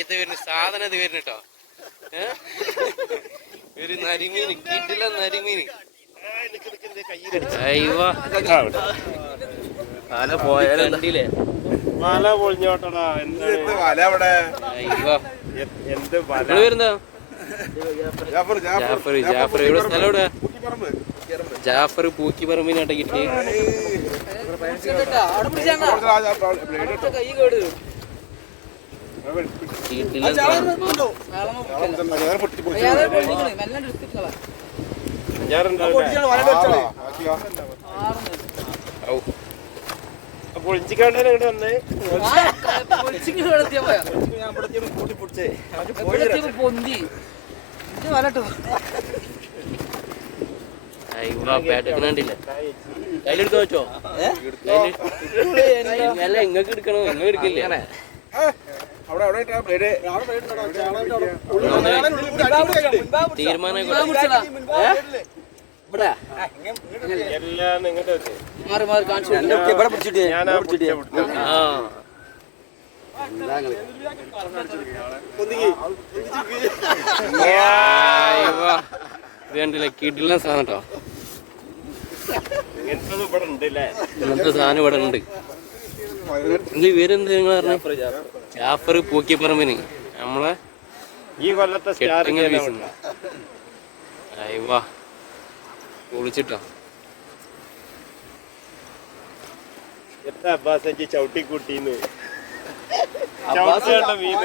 ഇത് വരുന്ന സാധനം ഇത് വരുന്ന കേട്ടോ. ഒരു നരിമീന് കിട്ടില്ല നരിമീന്. ആന പോയാലേ മല പൊളിഞ്ഞോട്ടടാ. എന്ത് വരുന്നോ ജാഫർ ജാഫർ ഇവിടെ സ്ഥലം എവിടെ? ജാഫർ പൂക്കിപ്പറമ്പിനാട്ട കിട്ടി. പൊളിച്ചിക്കാണ്ടേ വന്നേ പൊന്തി കണ്ടില്ല കയ്യിലെടുത്ത് വെച്ചോ. അല്ല ഇങ്ങക്ക് എടുക്കണോ? ഇങ്ങ എടുക്കില്ലേ? തീരുമാനം എല്ലാം നിങ്ങളുടെ വേണ്ടില്ല കിടിലൻ സാധനം കേട്ടോ. ഇങ്ങനത്തെ സാധനം ഇവിടെ ഉണ്ട്. നിങ്ങൾ ഇവരെന്ത് നിങ്ങൾ പറഞ്ഞ ജാഫർ പൂക്കിപ്പറമ്പിന് നമ്മളെ ഈ കൊല്ലത്തെ പൊളിച്ചിട്ടോ. എത്ര അബ്ബാസി ചവിട്ടിക്കൂട്ടിന്ന് മീൻ